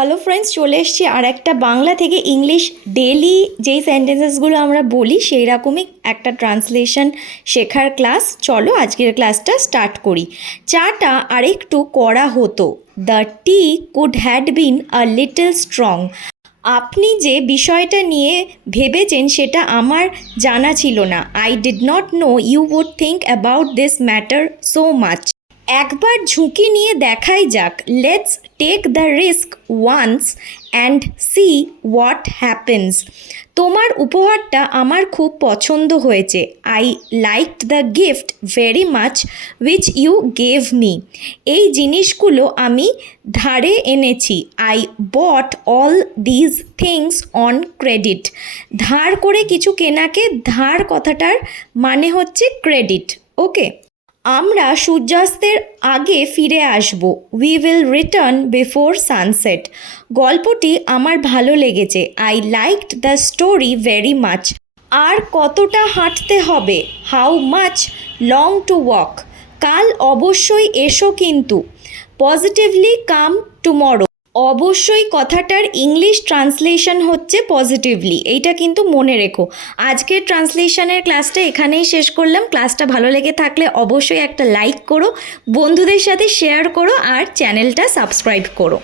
Hello friends, চলে এসেছি আর একটা বাংলা থেকে ইংলিশ ডেলি যেই সেন্টেন্সেসগুলো আমরা বলি সেই রকমই একটা ট্রান্সলেশন শেখার ক্লাস। চলো আজকের ক্লাসটা স্টার্ট করি। চাটা আরেকটু কড়া হতো। The T could had been a little strong. আপনি যে বিষয়টা নিয়ে ভেবেছেন সেটা আমার জানা ছিল না। I did not know you would think about this matter so much. একবার ঝুঁকি নিয়ে দেখাই যাক। Let's take the risk once and see what happens. তোমার উপহারটা আমার খুব পছন্দ হয়েছে। I liked the gift very much which you gave me. এই জিনিসগুলো আমি ধারে এনেছি। I bought all these things on credit. ধার করে কিছু কেনাকে ধার কথাটার মানে হচ্ছে ক্রেডিট। ওকে, আমরা সূর্যাস্তের আগে ফিরে আসব। We will return before sunset. গল্পটি আমার ভালো লেগেছে। I liked the story very much. আর কতটা হাঁটতে হবে? How much long to walk. কাল অবশ্যই এসো কিন্তু। Positively come tomorrow. অবশ্যই কথাটার ইংলিশ ট্রান্সলেশন হচ্ছে পজিটিভলি, এইটা কিন্তু মনে রেখো। আজকের ট্রান্সলেশনের ক্লাসটা এখানেই শেষ করলাম। ক্লাসটা ভালো লেগে থাকলে অবশ্যই একটা লাইক করো, বন্ধুদের সাথে শেয়ার করো আর চ্যানেলটা সাবস্ক্রাইব করো।